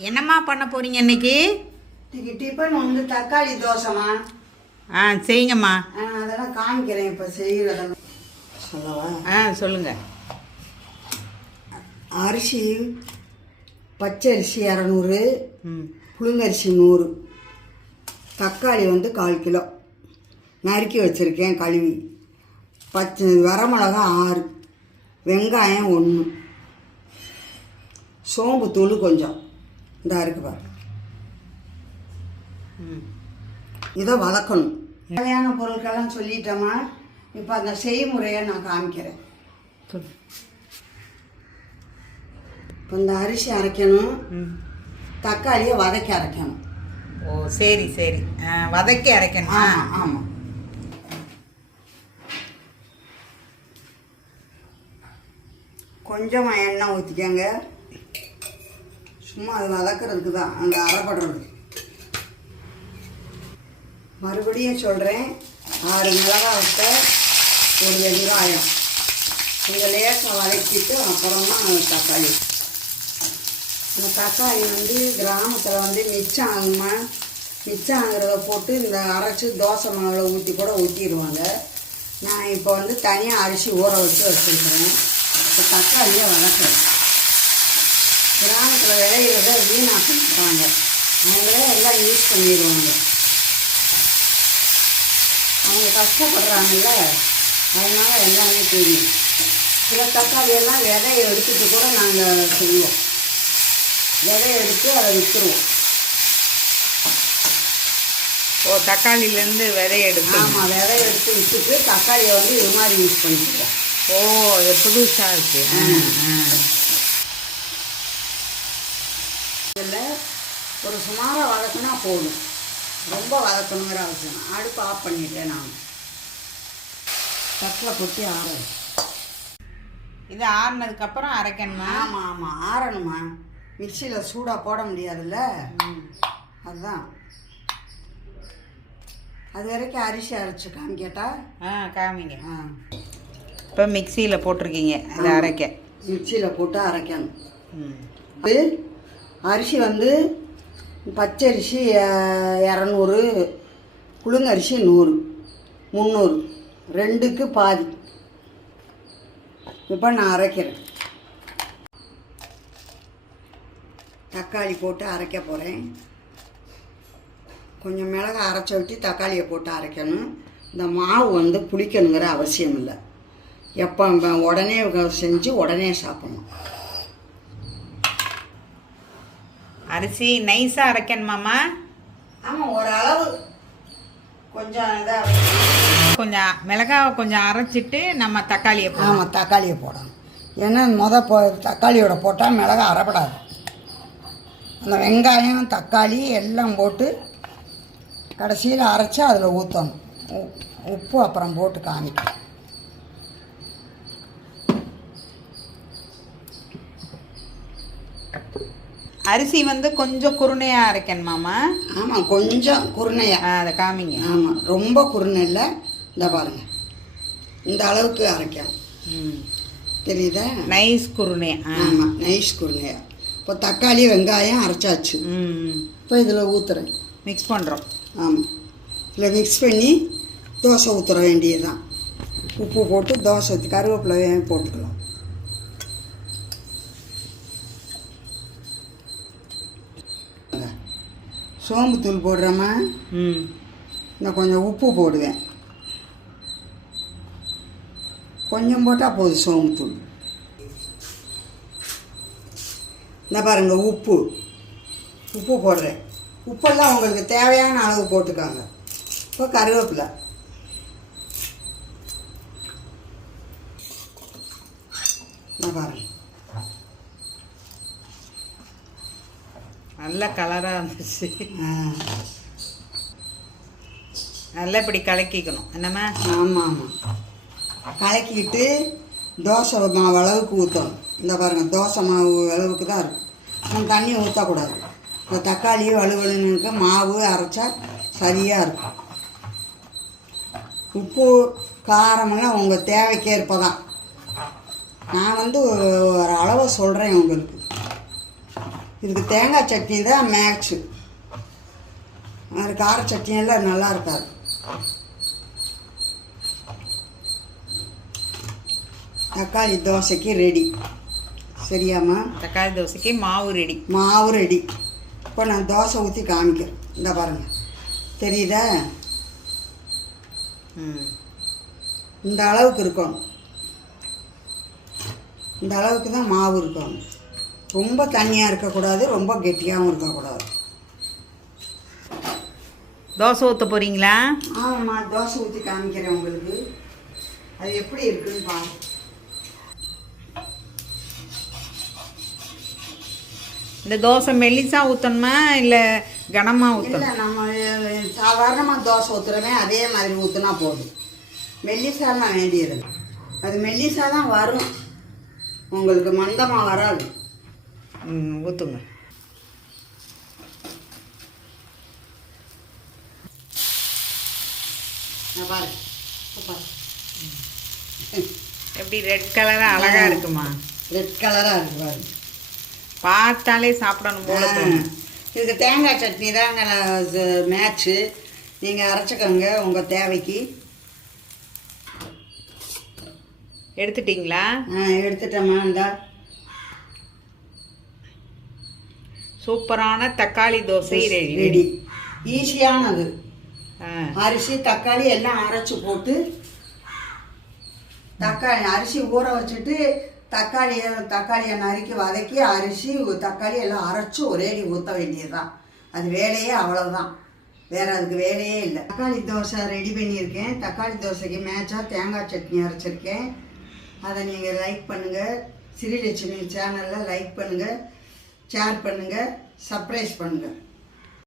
என்னம்மா பண்ண போறீங்க இன்னைக்கு? இன்னைக்கு டிஃபன் வந்து தக்காளி தோசைமா ஆ செய்யுங்கம்மா. ஆ, அதெல்லாம் காமிக்கிறேன் இப்போ செய்கிறத சொல்லவா? ஆ சொல்லுங்க. அரிசி பச்சை அரிசி இரநூறு ம். புழுங்கரிசி நூறு தக்காளி வந்து கால் கிலோ. நறுக்கி வச்சுருக்கேன் கழுவி. பச்சை வரமிளகா ஆறு வெங்காயம் ஒன்று சோம்பு தூள் கொஞ்சம். இந்த இருக்கு பாரு. ம் இதை வதக்கணும் தேவையான பொருட்கள்லாம் சொல்லிட்டோமா இப்போ அந்த செய்முறையை நான் காமிக்கிறேன். இப்போ இந்த அரிசி அரைக்கணும் தக்காளியை வதக்கி அரைக்கணும். ஓ சரி சரி. ஆ, வதக்கி அரைக்கணுமா? ஆமாம் ஆமாம் கொஞ்சமாக எண்ணெய் ஊற்றிக்கங்க சும்மா அது வதக்கிறதுக்கு தான் அந்த அரைப்படுறது மறுபடியும் சொல்கிறேன் ஆறு மிளகாய் ஒரு வெங்காயம். இதை லேசாக வதக்கிட்டு அப்புறமா தக்காளி. இந்த தக்காளி வந்து கிராமத்தில் வந்து மிச்சம் ஆகுமா? மிச்சம் ஆகுறத போட்டு இந்த அரைச்சி தோசை மாவில் ஊற்றி கூட ஊற்றிடுவாங்க நான் இப்போ வந்து தனியாக அரிசி ஊற வச்சு வச்சுருக்கிறேன். இப்போ தக்காளியை வளர்க்குறேன் கிராமத்தில் விளையிறத வீணாக்க மாட்டாங்க அவங்களே எல்லாம் யூஸ் பண்ணிடுவாங்க. அவங்க கஷ்டப்படுறாங்கல்ல அதனால எல்லாமே தெரியும். சில தக்காளி எல்லாம் விதையை எடுத்துட்டு கூட நாங்கள் செய்வோம். விதையை எடுத்து அதை விற்றுருவோம் ஓ தக்காளிலேருந்து விதை எடுத்து. ஆமாம் விதையை எடுத்து விற்றுட்டு தக்காளியை வந்து இது மாதிரி யூஸ் பண்ணிக்குவோம் ஓ இது புதுசாக இருக்கு. ஆ, ஆ. இதில் ஒரு சுமாராக வதக்குனா போதும். ரொம்ப வதக்கணுங்கிற அவசியம். அடுப்பு ஆஃப் பண்ணிட்டேன் நான். தட்டில் கொட்டி ஆற இது ஆறுனதுக்கு அப்புறம் அரைக்கணுமா? ஆமாம் ஆமாம் ஆறணுமா. மிக்சியில் சூடாக போட முடியாதுல்ல. அதுதான். அது வரைக்கும் அரிசி அரைச்சி காமிக்கட்டா ஆ காமிங்க. ஆ. இப்போ மிக்சியில் போட்டிருக்கீங்க. இதை அரைக்க. மிக்சியில் போட்டு அரைக்கணும். ம். அது அரிசி வந்து பச்சரிசி இரநூறு புழுங்கரிசி நூறு முந்நூறு. ரெண்டுக்கு பாதி. இப்போ நான் அரைக்கிறேன். தக்காளி போட்டு அரைக்க போகிறேன் கொஞ்சம் மிளகா அரைச்சி விட்டு தக்காளியை போட்டு அரைக்கணும். இந்த மாவு வந்து புளிக்கணுங்கிற அவசியம் இல்லை எப்போ உடனே செஞ்சு உடனே சாப்பிடணும். அரிசி நைஸாக அரைக்கணுமாம்மா ஆமாம் ஓரளவு. கொஞ்சம் இதாக கொஞ்சம் மிளகாவை கொஞ்சம் அரைச்சிட்டு நம்ம தக்காளியை ஆமாம் தக்காளியை போடணும். ஏன்னா முத போ தக்காளியோட போட்டால் மிளகா அரைப்படாது. அந்த வெங்காயம் தக்காளி எல்லாம் போட்டு கடைசியில் அரைச்சி அதில் ஊற்றணும் உப்பு அப்புறம் போட்டு காமிக்கணும். அரிசி வந்து கொஞ்சம் குருணையாக அரைக்கணுமாம்மா ஆமாம் கொஞ்சம் குருணையா ஆ, அதை காமிங்க. ஆமாம் ரொம்ப குருணை இல்லை. இந்த பாருங்கள் இந்த அளவுக்கு அரைக்கணும். ம். தெரியுதா? நைஸ் குருணை ஆமாம் நைஸ் குருணையா இப்போ தக்காளி வெங்காயம் அரைச்சாச்சு. ம் இப்போ இதில் ஊற்றுறேன் மிக்ஸ் பண்ணுறோம் ஆமாம் இதில் மிக்ஸ் பண்ணி தோசை ஊற்றுற வேண்டியதுதான். உப்பு போட்டு தோசை ஊற்றி கருவேப்பிலையும் போட்டுக்கலாம். சோம்புத்தூள் போடுறோமா ம். இந்த கொஞ்சம் உப்பு போடுவேன். கொஞ்சம் போட்டால் போதும் சோம்புத்தூள் இந்த பாருங்க உப்பு. உப்பு போடுறேன். உப்பெல்லாம் உங்களுக்கு தேவையான அளவு போட்டுக்காங்க. இப்போ கருவேப்பிலை. இந்த பாருங்க. நல்ல கலராக இருந்துச்சு. நல்லா இப்படி கலக்கிக்கணும். என்னம்மா? ஆமாம் ஆமாம் கலக்கிட்டு தோசை மாவு அளவுக்கு ஊற்றணும் இந்த பாருங்கள் தோசை மாவு அளவுக்கு தான் இருக்கும். நம்ம தண்ணி ஊற்றக்கூடாது இந்த தக்காளி வலுவலுன்னு இருக்க மாவு அரைச்சா சரியாக இருக்கும். உப்பு காரமெல்லாம் உங்கள் தேவைக்கேற்ப தான் நான் வந்து ஒரு அளவை சொல்கிறேன் உங்களுக்கு. இதுக்கு தேங்காய் சட்னி தான் மேக்ஸு அது கார சட்னி எல்லாம் நல்லா இருக்காது. தக்காளி தோசைக்கு ரெடி சரியாம்மா? தக்காளி தோசைக்கு மாவு ரெடி மாவு ரெடி இப்போ நான் தோசை ஊற்றி காமிக்கிறேன். இந்த பாருங்க. தெரியுதா? ம். இந்த அளவுக்கு இருக்கணும். இந்த அளவுக்கு தான் மாவு இருக்கணும். ரொம்ப தண்ணியாக இருக்கக்கூடாது ரொம்ப கெட்டியாகவும் இருக்கக்கூடாது. தோசை ஊற்ற போகிறீங்களா ஆமாம்மா தோசை ஊற்றி காமிக்கிறேன் உங்களுக்கு. அது எப்படி இருக்குன்னு பாருங்க. இந்த தோசை மெல்லிசா ஊற்றணுமா இல்லை கனமாக இல்லை ஊற்றணும் நம்ம சாதாரணமாக தோசை ஊற்றுறமே அதே மாதிரி ஊற்றுனா போதும். மெல்லிசாலாம் வேண்டியது அது மெல்லிசா தான் வரும். உங்களுக்கு மந்தமாக வராது. ஊற்றுங்க நான் பாரு எப்படி ரெட் கலராக அழகாக இருக்குமா? ரெட் கலராக இருக்கு பாரு. பார்த்தாலே சாப்பிடணும் போல இதுக்கு தேங்காய் சட்னி தாங்க மேட்ச்சு நீங்கள் அரைச்சிக்கோங்க உங்கள் தேவைக்கு. எடுத்துட்டிங்களா? ஆ எடுத்துட்டோமா இந்தா. சூப்பரான தக்காளி தோசை ரெடி ரெடி ஈஸியானது அரிசி தக்காளி எல்லாம் அரைச்சி போட்டு தக்காளி அரிசி ஊற வச்சுட்டு தக்காளியை தக்காளியை நறுக்கி வதக்கி அரிசி தக்காளி எல்லாம் அரைச்சி ஒரேடி ஊற்ற வேண்டியதுதான். அது வேலையே அவ்வளோதான் வேற அதுக்கு வேலையே இல்லை. தக்காளி தோசை ரெடி பண்ணியிருக்கேன். தக்காளி தோசைக்கு மேட்சாக தேங்காய் சட்னி அரைச்சிருக்கேன். அதை நீங்கள் லைக் பண்ணுங்கள் ஸ்ரீலட்சுமி சேனலில் லைக் பண்ணுங்கள் ஷேர் பண்ணுங்கள் சர்ப்ரைஸ் பண்ணுங்கள்